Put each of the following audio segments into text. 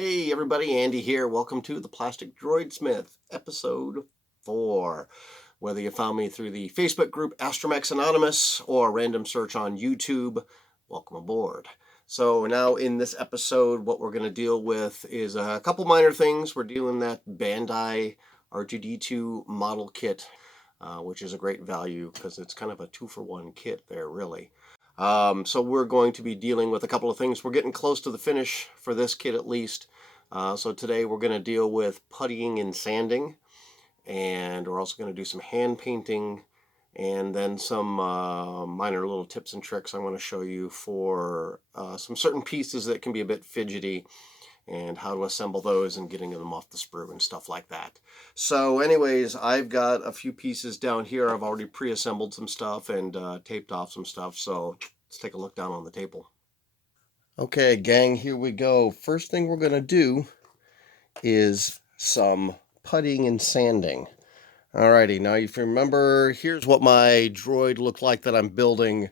Hey everybody, Andy here. Welcome to the Plastic Droidsmith, episode 4. Whether you found me through the Facebook group Astromech Anonymous or a random search on YouTube, welcome aboard. So now in this episode, what we're going to deal with is a couple minor things. We're dealing that Bandai R2-D2 model kit, which is a great value because it's kind of a 2-for-1 kit there, really. So we're going to be dealing with a couple of things. We're getting close to the finish for this kit at least. So today we're going to deal with puttying and sanding, and we're also going to do some hand painting, and then some minor little tips and tricks I'm going to show you for some certain pieces that can be a bit fidgety, and how to assemble those and getting them off the sprue and stuff like that. So anyways, I've got a few pieces down here. I've already pre-assembled some stuff and taped off some stuff, so let's take a look down on the table. Okay, gang, here we go. First thing we're going to do is some puttying and sanding. Alrighty, now if you remember, here's what my droid looked like that I'm building,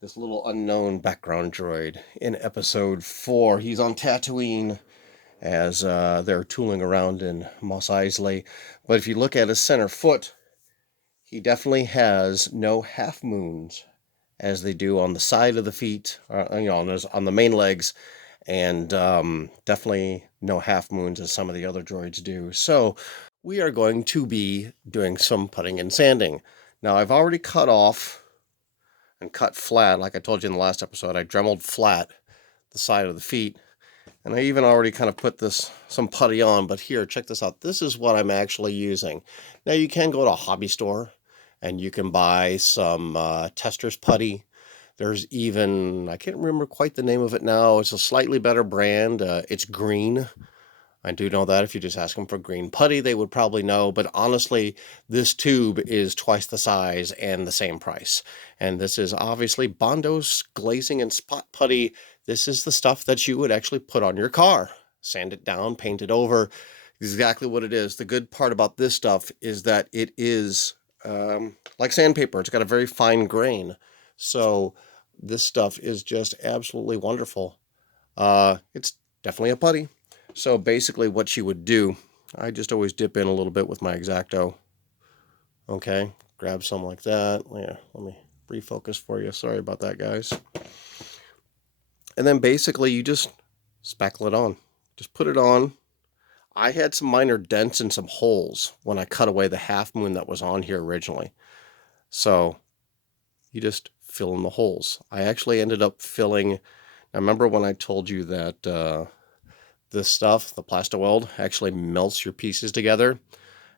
this little unknown background droid, in episode 4. He's on Tatooine as they're tooling around in Mos Eisley. But if you look at his center foot, he definitely has no half moons as they do on the side of the feet, on the main legs, and definitely no half moons as some of the other droids do. So we are going to be doing some putting and sanding. Now I've already cut off and cut flat, like I told you in the last episode. I dremeled flat the side of the feet. And I even already kind of put some putty on, but here, check this out. This is what I'm actually using. Now you can go to a hobby store and you can buy some tester's putty. There's even, I can't remember quite the name of it now. It's a slightly better brand. It's green. I do know that. If you just ask them for green putty, they would probably know. But honestly, this tube is twice the size and the same price. And this is obviously Bondo's glazing and spot putty. This is the stuff that you would actually put on your car. Sand it down, paint it over. Exactly what it is. The good part about this stuff is that it is like sandpaper. It's got a very fine grain. So this stuff is just absolutely wonderful. It's definitely a putty. So basically what you would do, I just always dip in a little bit with my X-Acto. Okay, grab some like that. Yeah, let me refocus for you. Sorry about that, guys. And then basically you just spackle it on. Just put it on. I had some minor dents and some holes when I cut away the half moon that was on here originally. So you just fill in the holes. I actually ended up filling, I remember when I told you that this stuff, the Plasti-Weld, actually melts your pieces together.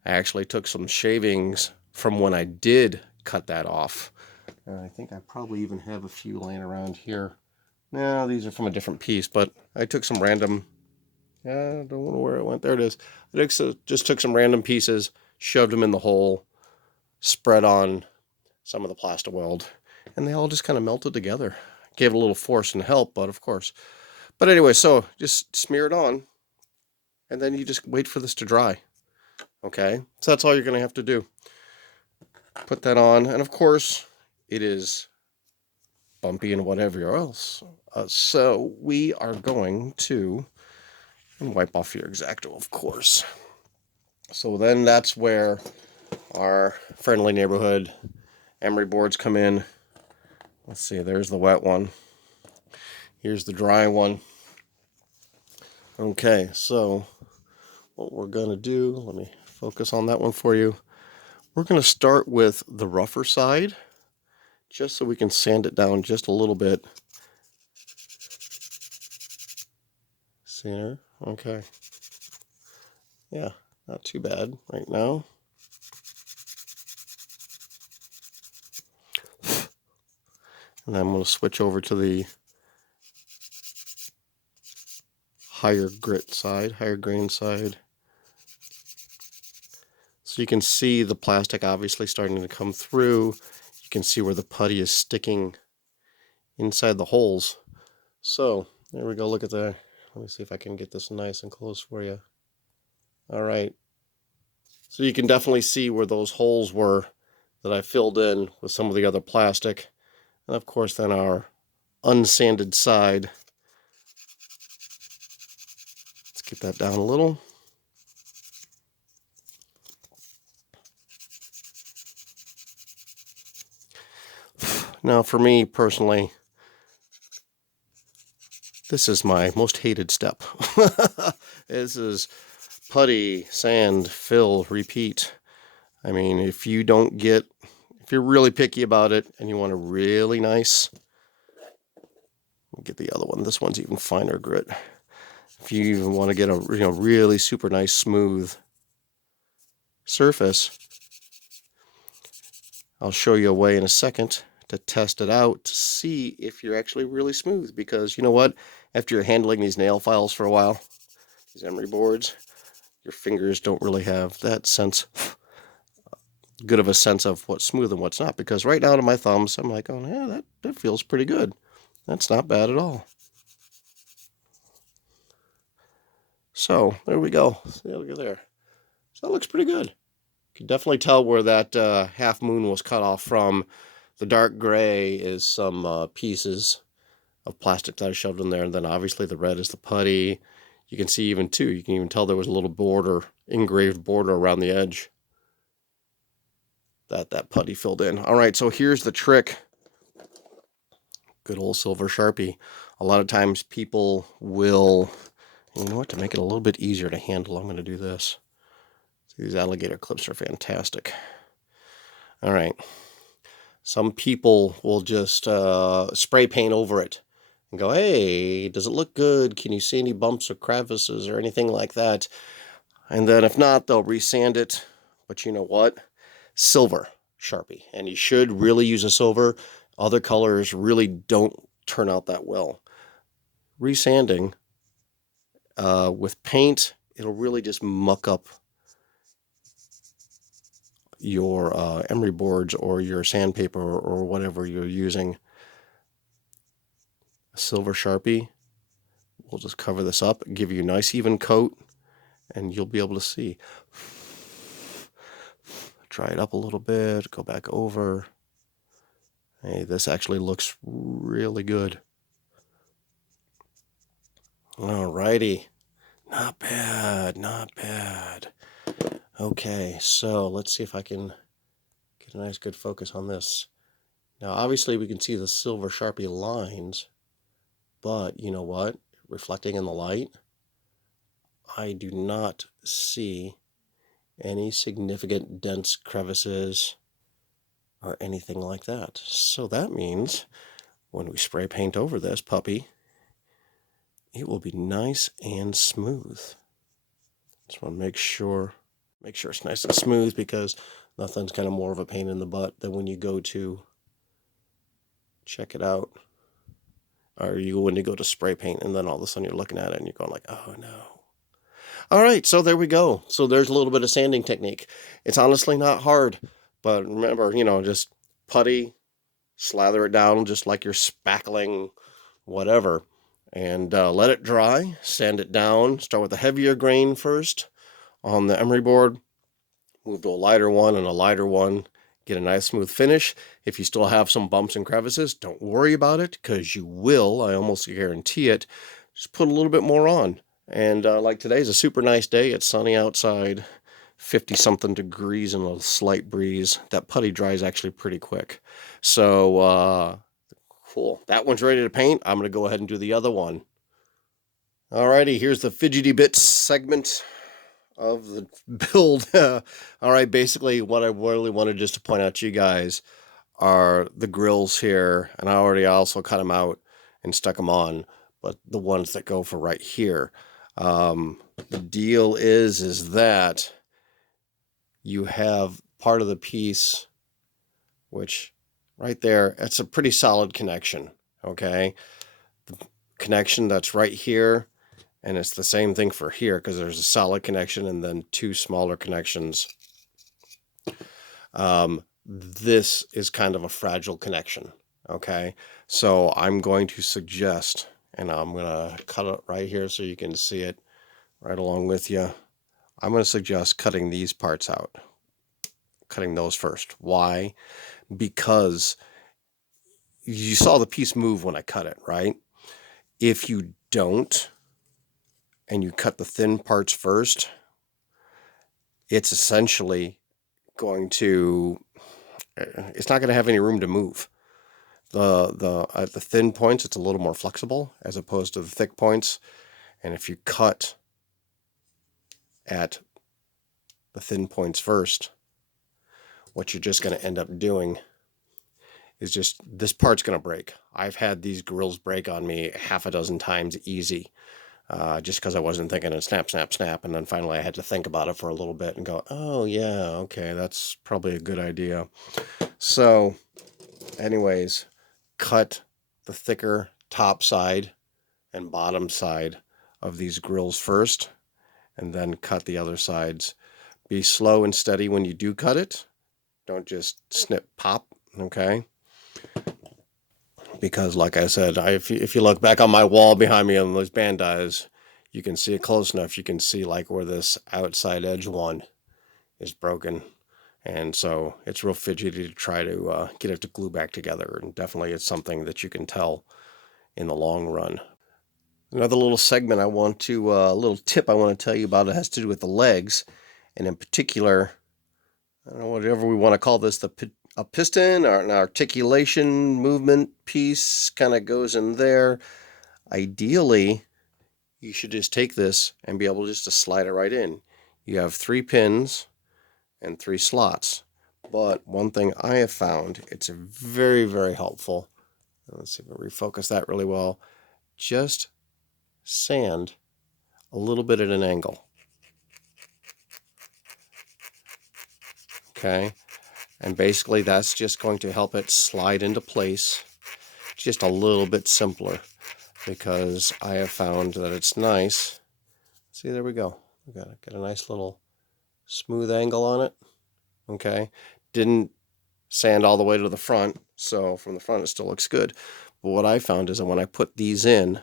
I actually took some shavings from when I did cut that off. And I think I probably even have a few laying around here. No, these are from a different piece, but I took some random, I don't know where it went. There it is. I just took some random pieces, shoved them in the hole, spread on some of the Plasti-Weld, and they all just kind of melted together. Gave it a little force and help, but of course. But anyway, so just smear it on, and then you just wait for this to dry. Okay, so that's all you're going to have to do. Put that on, and of course, it is bumpy and whatever else. So we are going to wipe off your X-Acto, of course. So then that's where our friendly neighborhood emery boards come in. Let's see, there's the wet one. Here's the dry one. Okay, so what we're going to do, let me focus on that one for you. We're going to start with the rougher side, just so we can sand it down just a little bit. See there? Okay. Yeah, not too bad right now. And then I'm going to switch over to the higher grit side, higher grain side. So you can see the plastic obviously starting to come through. You can see where the putty is sticking inside the holes. So there we go, look at that. Let me see if I can get this nice and close for you. All right. So you can definitely see where those holes were that I filled in with some of the other plastic. And of course then our unsanded side Get that down a little. Now, for me personally, this is my most hated step. This is putty, sand, fill, repeat. I mean, if you're really picky about it and you want a really nice, get the other one. This one's even finer grit. If you even want to get a really super nice smooth surface, I'll show you a way in a second to test it out to see if you're actually really smooth. Because you know what? After you're handling these nail files for a while, these emery boards, your fingers don't really have that good of a sense of what's smooth and what's not. Because right now to my thumbs, I'm like, oh yeah, that feels pretty good. That's not bad at all. So there we go. See, look at there. So that looks pretty good. You can definitely tell where that half moon was cut off from. The dark gray is some pieces of plastic that I shoved in there, and then obviously the red is the putty. You can see you can even tell there was a little border, engraved border around the edge that putty filled in. All right, so here's the trick. Good old silver Sharpie. A lot of times people will, you know what, to make it a little bit easier to handle, I'm going to do this. These alligator clips are fantastic. All right. Some people will just spray paint over it and go, hey, does it look good? Can you see any bumps or crevices or anything like that? And then if not, they'll resand it. But you know what? Silver Sharpie. And you should really use a silver. Other colors really don't turn out that well. Resanding with paint, it'll really just muck up your emery boards or your sandpaper or whatever you're using. A silver Sharpie will just cover this up, give you a nice even coat, and you'll be able to see. Dry it up a little bit, go back over. Hey, this actually looks really good. Alrighty. Not bad, not bad. Okay, so let's see if I can get a nice good focus on this. Now, obviously, we can see the silver Sharpie lines, but you know what? Reflecting in the light, I do not see any significant dense crevices or anything like that. So that means when we spray paint over this puppy, it will be nice and smooth. Just want to make sure it's nice and smooth, because nothing's kind of more of a pain in the butt than when you go to check it out, or when you go to spray paint and then all of a sudden you're looking at it and you're going like, oh no. All right, so there we go. So there's a little bit of sanding technique. It's honestly not hard, but remember, just putty, slather it down just like you're spackling whatever, and let it dry, sand it down. Start with a heavier grain first on the emery board, move to a lighter one and a lighter one, get a nice smooth finish. If you still have some bumps and crevices, don't worry about it, because you will, I almost guarantee it. Just put a little bit more on. And like today's a super nice day. It's sunny outside, 50-something degrees and a slight breeze. That putty dries actually pretty quick. So, cool. That one's ready to paint. I'm going to go ahead and do the other one. Alrighty, here's the fidgety bits segment of the build. All right, basically what I really wanted just to point out to you guys are the grills here, and I already also cut them out and stuck them on, but the ones that go for right here. The deal is that you have part of the piece, which right there, it's a pretty solid connection, okay? The connection that's right here, and it's the same thing for here, because there's a solid connection and then two smaller connections. This is kind of a fragile connection, okay? So I'm going to suggest, and I'm going to cut it right here so you can see it right along with you. I'm going to suggest cutting these parts out, cutting those first. Why? Because you saw the piece move when I cut it, right? If you don't and you cut the thin parts first, it's essentially going to, it's not going to have any room to move. The thin points, it's a little more flexible as opposed to the thick points. And if you cut at the thin points first, what you're just going to end up doing is just, this part's going to break. I've had these grills break on me half a dozen times easy, just because I wasn't thinking and snap, snap, snap. And then finally I had to think about it for a little bit and go, oh yeah, okay, that's probably a good idea. So anyways, cut the thicker top side and bottom side of these grills first, and then cut the other sides. Be slow and steady when you do cut it. Don't just snip, pop, okay? Because like I said, if you look back on my wall behind me on those Bandais, you can see it close enough. You can see like where this outside edge one is broken. And so it's real fidgety to try to get it to glue back together. And definitely it's something that you can tell in the long run. Another little segment I want to, a little tip I want to tell you about, it has to do with the legs. And in particular, I don't know, whatever we want to call this, a piston or an articulation movement piece kind of goes in there. Ideally, you should just take this and be able just to slide it right in. You have 3 pins and 3 slots. But one thing I have found, it's very, very helpful. Let's see if we refocus that really well. Just sand a little bit at an angle. Okay, and basically that's just going to help it slide into place just a little bit simpler, because I have found that it's nice. See, there we go. We got a nice little smooth angle on it. Okay, didn't sand all the way to the front, so from the front it still looks good. But what I found is that when I put these in,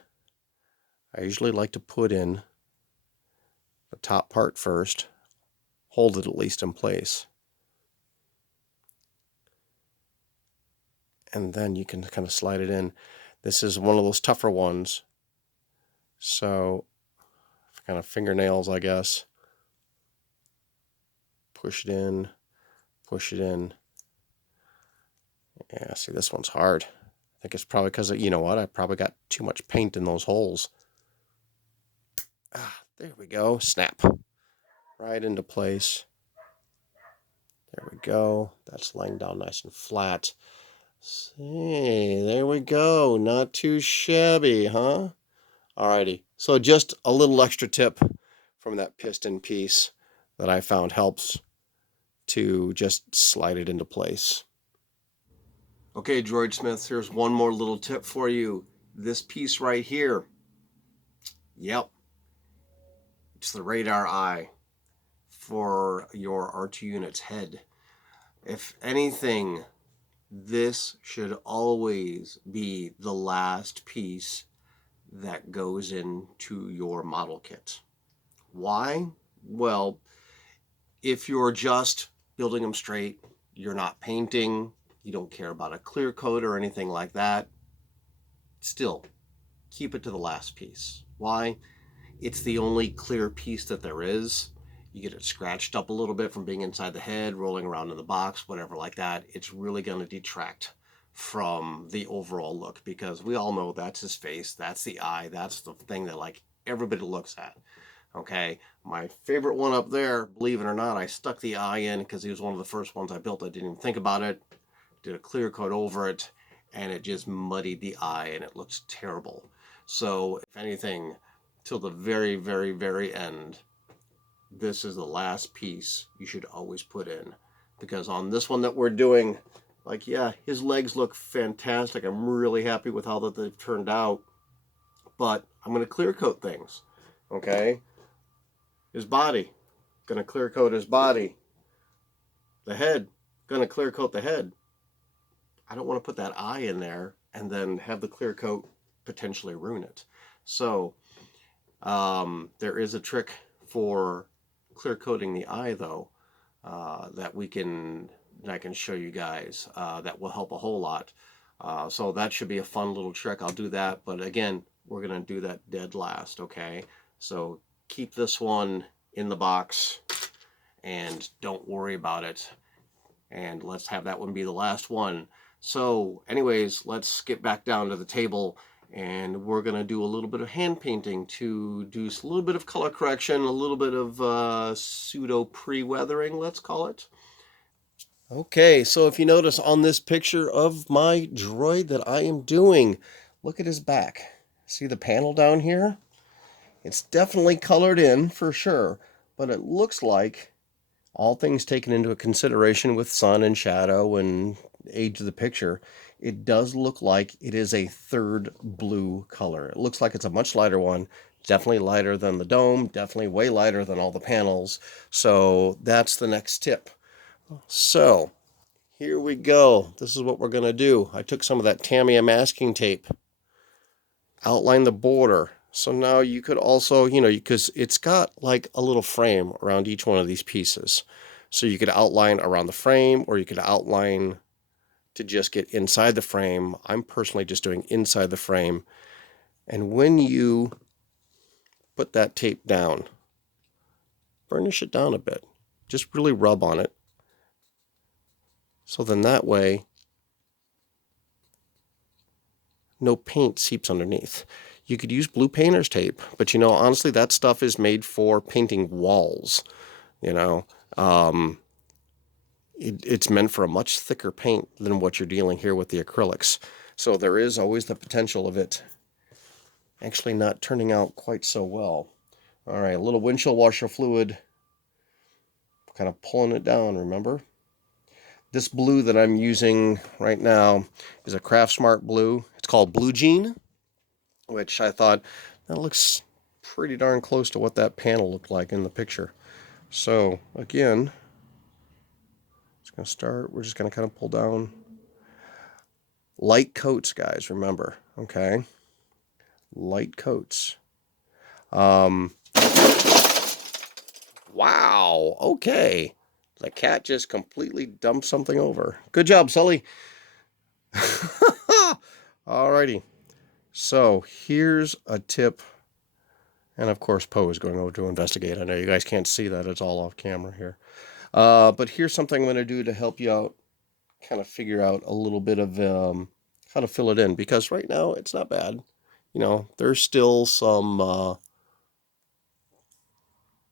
I usually like to put in the top part first, hold it at least in place, and then you can kind of slide it in. This is one of those tougher ones, so kind of fingernails, I guess. Push it in, push it in. Yeah, see, this one's hard. I think it's probably because, you know what, I probably got too much paint in those holes. Ah, there we go. Snap. Right into place. There we go. That's laying down nice and flat. See, there we go. Not too shabby, huh? Alrighty. So just a little extra tip from that piston piece that I found helps to just slide it into place. Okay, Droidsmiths, here's one more little tip for you. This piece right here. Yep. It's the radar eye for your R2 unit's head. If anything, this should always be the last piece that goes into your model kit. Why? Well, if you're just building them straight, you're not painting, you don't care about a clear coat or anything like that, still, keep it to the last piece. Why? It's the only clear piece that there is. You get it scratched up a little bit from being inside the head, rolling around in the box, whatever like that. It's really going to detract from the overall look, because we all know that's his face, that's the eye, that's the thing that like everybody looks at. Okay, my favorite one up there, believe it or not, I stuck the eye in because he was one of the first ones I built. I didn't even think about it, did a clear coat over it, and it just muddied the eye and it looks terrible. So if anything, till the very, very, very end, this is the last piece you should always put in. Because on this one that we're doing, like, yeah, his legs look fantastic. I'm really happy with how that they've turned out. But I'm going to clear coat things, okay? His body, going to clear coat his body. The head, going to clear coat the head. I don't want to put that eye in there and then have the clear coat potentially ruin it. So there is a trick for clear coating the eye, though, that I can show you guys that will help a whole lot. So that should be a fun little trick. I'll do that, but again, we're going to do that dead last, okay? So keep this one in the box and don't worry about it. And let's have that one be the last one. So anyways, let's get back down to the table, and we're going to do a little bit of hand painting to do a little bit of color correction, a little bit of pseudo pre-weathering, let's call it. Okay, so if you notice on this picture of my droid that I am doing, look at his back. See the panel down here? It's definitely colored in for sure, but it looks like, all things taken into consideration with sun and shadow and age of the picture, it does look like it is a third blue color. It looks like it's a much lighter one, definitely lighter than the dome, definitely way lighter than all the panels. So that's the next tip. So here we go. This is what we're going to do. I took some of that Tamiya masking tape, outline the border. So now you could also, because it's got like a little frame around each one of these pieces. So you could outline around the frame, or you could outline to just get inside the frame. I'm personally just doing inside the frame. And when you put that tape down, burnish it down a bit. Just really rub on it. So then that way, no paint seeps underneath. You could use blue painter's tape, but honestly, that stuff is made for painting walls. It's meant for a much thicker paint than what you're dealing here with the acrylics. So there is always the potential of it actually not turning out quite so well. All right, a little windshield washer fluid, kind of pulling it down, remember? This blue that I'm using right now is a Craft Smart blue. It's called Blue Jean, which I thought, that looks pretty darn close to what that panel looked like in the picture. So again, it's going to start, we're just going to kind of pull down. Light coats, guys, remember, okay? Light coats. Wow, okay. The cat just completely dumped something over. Good job, Sully. Alrighty. So here's a tip. And of course, Poe is going over to investigate. I know you guys can't see that. It's all off camera here. But here's something I'm going to do to help you out, kind of figure out a little bit of how to fill it in. Because right now, it's not bad. There's still some,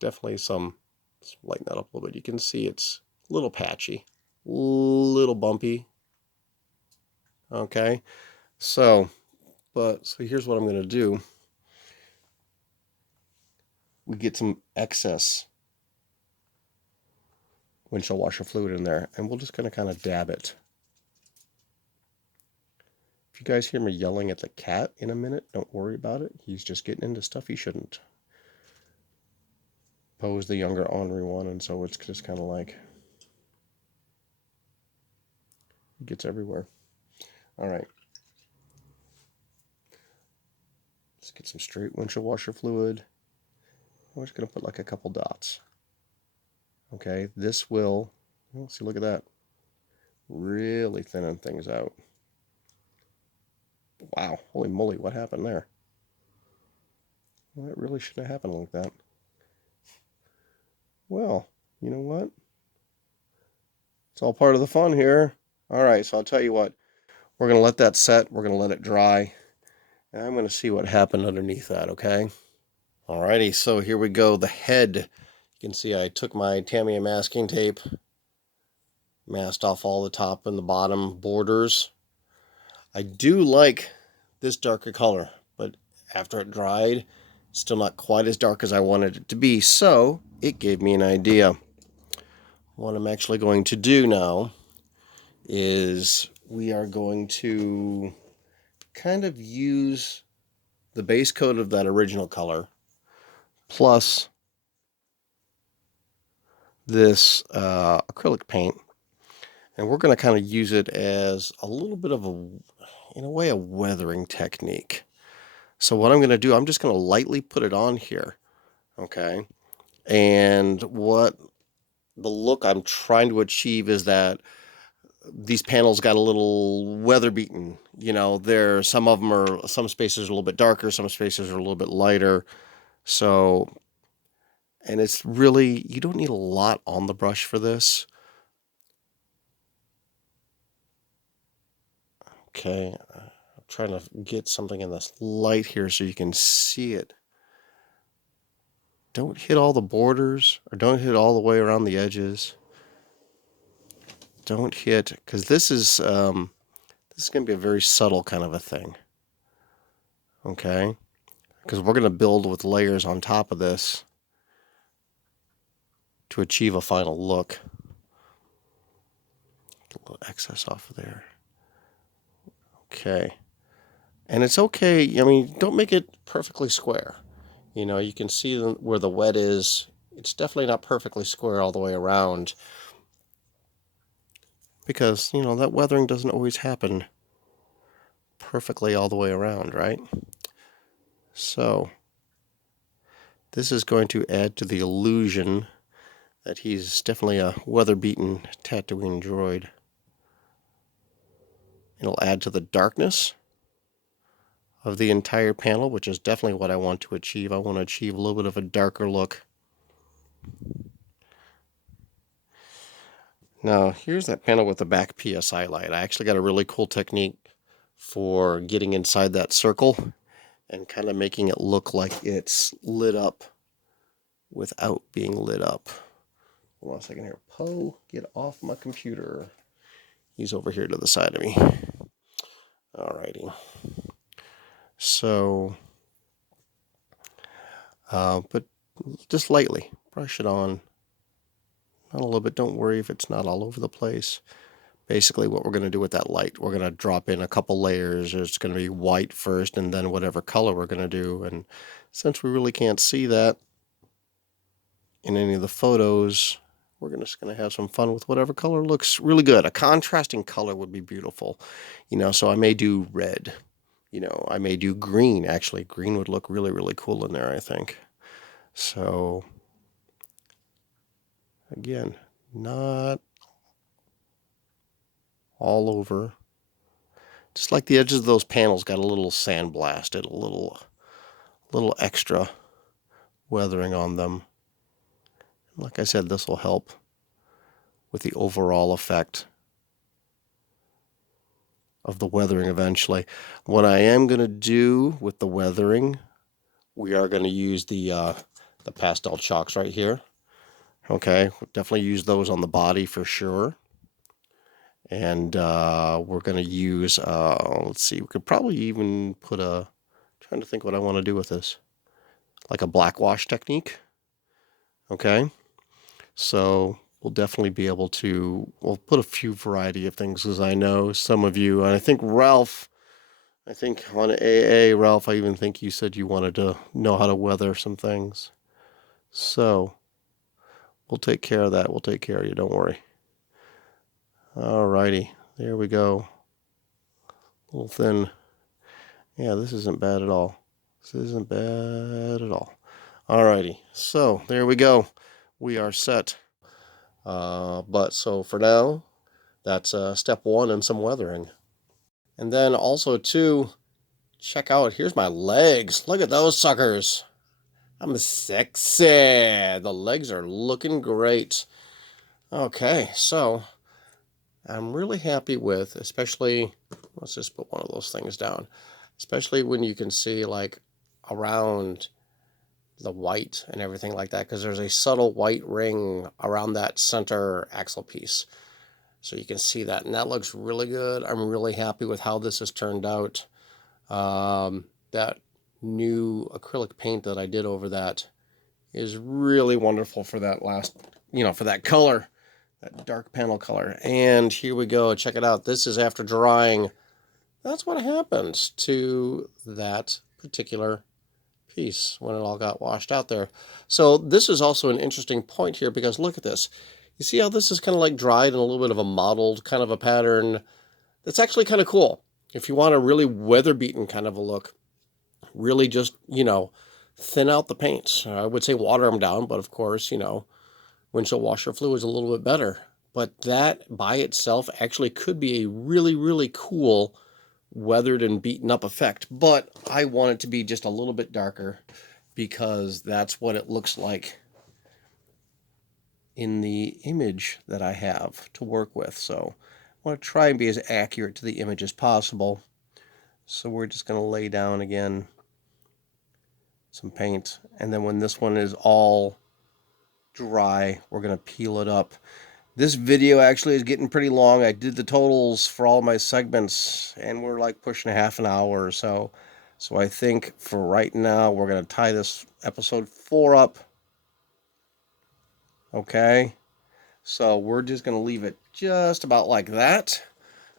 definitely some, let's lighten that up a little bit. You can see it's a little patchy, a little bumpy. Okay. So here's what I'm going to do. We get some excess windshield washer fluid in there, and we're just going to kind of dab it. If you guys hear me yelling at the cat in a minute, don't worry about it. He's just getting into stuff he shouldn't. Poe's the younger ornery one, and so it's just kind of like, it gets everywhere. All right. Let's get some straight windshield washer fluid. We're just going to put like a couple dots. Okay, this will, see, look at that. Really thinning things out. Wow, holy moly, what happened there? Well, that really shouldn't have happened like that. Well, you know what? It's all part of the fun here. All right, so I'll tell you what. We're going to let that set. We're going to let it dry. And I'm going to see what happened underneath that, okay? Alrighty, so here we go. The head. You can see I took my Tamiya masking tape, masked off all the top and the bottom borders. I do like this darker color, but after it dried, it's still not quite as dark as I wanted it to be, so it gave me an idea. What I'm actually going to do now is we are going to kind of use the base coat of that original color plus this acrylic paint, and we're going to kind of use it as a little bit of in a way, a weathering technique. So what I'm going to do, I'm just going to lightly put it on here, okay? And what the look I'm trying to achieve is that these panels got a little weather beaten. Some of them are, some spaces are a little bit darker, some spaces are a little bit lighter. So, and it's really, you don't need a lot on the brush for this. Okay, I'm trying to get something in this light here so you can see it. Don't hit all the borders, or don't hit all the way around the edges. Don't hit, because this is going to be a very subtle kind of a thing. Okay, because we're going to build with layers on top of this to achieve a final look. Get a little excess off of there. Okay, and it's okay. I mean, don't make it perfectly square. You know, you can see where the wet is. It's definitely not perfectly square all the way around, because, you know, that weathering doesn't always happen perfectly all the way around, right? So this is going to add to the illusion that he's definitely a weather-beaten Tatooine droid. It'll add to the darkness of the entire panel, which is definitely what I want to achieve. I want to achieve a little bit of a darker look. Now, here's that panel with the back PSI light. I actually got a really cool technique for getting inside that circle and kind of making it look like it's lit up without being lit up. Hold on a second here. Poe, get off my computer. He's over here to the side of me. Alrighty. So, but just lightly brush it on. Not a little bit. Don't worry if it's not all over the place. Basically, what we're going to do with that light, we're going to drop in a couple layers. It's going to be white first, and then whatever color we're going to do. And since we really can't see that in any of the photos, we're just going to have some fun with whatever color looks really good. A contrasting color would be beautiful. You know, so I may do red. You know, I may do green. Actually, green would look really, really cool in there, I think. So, again, not all over. Just like the edges of those panels got a little sandblasted, a little extra weathering on them. Like I said, this will help with the overall effect of the weathering eventually. What I am going to do with the weathering, we are going to use the pastel chalks right here. Okay, we'll definitely use those on the body for sure. And we're going to use, let's see, we could probably even put trying to think what I want to do with this. Like a black wash technique. Okay, so we'll definitely be able to, we'll put a few variety of things, as I know some of you, and I think Ralph, on AA, Ralph, I even think you said you wanted to know how to weather some things. So we'll take care of that. We'll take care of you. Don't worry. Alrighty. There we go. A little thin. Yeah, this isn't bad at all. This isn't bad at all. Alrighty. So there we go. We are set. But so for now, that's step one and some weathering. And then also too, check out, here's my legs. Look at those suckers. I'm sexy. The legs are looking great. Okay, so I'm really happy with, especially, let's just put one of those things down, especially when you can see like around the white and everything like that, because there's a subtle white ring around that center axle piece. So you can see that, and that looks really good. I'm really happy with how this has turned out. That new acrylic paint that I did over that is really wonderful for that last, for that color, that dark panel color. And here we go. Check it out. This is after drying. That's what happened to that particular piece when it all got washed out there. So this is also an interesting point here, because look at this. You see how this is kind of like dried in a little bit of a mottled kind of a pattern? That's actually kind of cool. If you want a really weather-beaten kind of a look, really just, thin out the paints. I would say water them down, but of course, windshield washer fluid is a little bit better. But that by itself actually could be a really, really cool weathered and beaten up effect. But I want it to be just a little bit darker. because that's what it looks like in the image that I have to work with. So I want to try and be as accurate to the image as possible. So we're just going to lay down again some paint, and then when this one is all dry, we're going to peel it up. This video actually is getting pretty long. I did the totals for all my segments, and we're like pushing a half an hour or so. So I think for right now, we're going to tie this episode 4 up. Okay, so we're just going to leave it just about like that.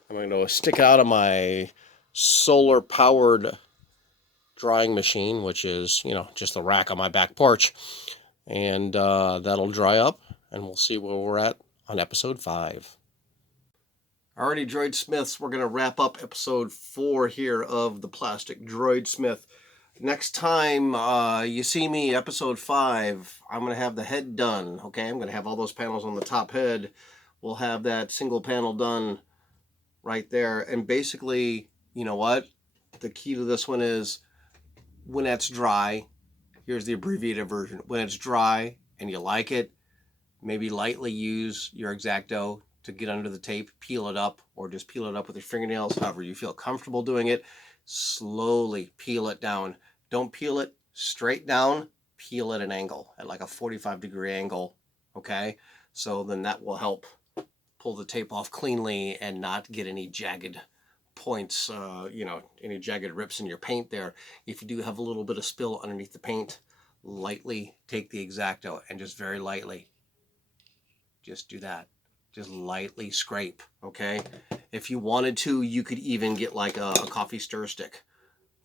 I'm going to stick it out of my solar-powered drying machine, which is, just the rack on my back porch. And that'll dry up, and we'll see where we're at on episode 5. Alrighty, Droidsmiths, we're going to wrap up episode 4 here of the Plastic Droidsmith. Next time you see me, episode 5, I'm going to have the head done, okay? I'm going to have all those panels on the top head. We'll have that single panel done right there. And basically, you know what? The key to this one is when it's dry, here's the abbreviated version. When it's dry and you like it, maybe lightly use your X-Acto to get under the tape, peel it up, or just peel it up with your fingernails, however you feel comfortable doing it. Slowly peel it down. Don't peel it straight down, peel at an angle, at like a 45-degree angle, okay? So then that will help pull the tape off cleanly and not get any jagged points, any jagged rips in your paint there. If you do have a little bit of spill underneath the paint, lightly take the X-Acto and just very lightly, just do that. Just lightly scrape, okay? If you wanted to, you could even get like a coffee stir stick,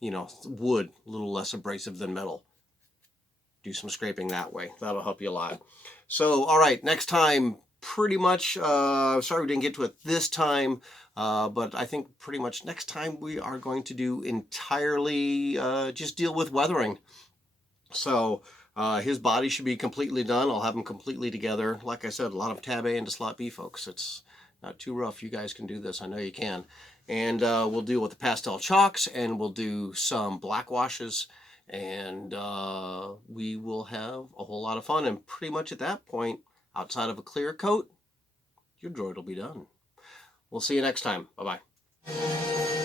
wood, a little less abrasive than metal. Do some scraping that way. That'll help you a lot. So, all right, next time, pretty much, sorry we didn't get to it this time, but I think pretty much next time we are going to do entirely just deal with weathering. So his body should be completely done. I'll have them completely together. Like I said, a lot of tab A into slot B, folks. It's not too rough. You guys can do this. I know you can. And we'll deal with the pastel chalks, and we'll do some black washes, and we will have a whole lot of fun. And pretty much at that point, outside of a clear coat, your droid will be done. We'll see you next time. Bye-bye.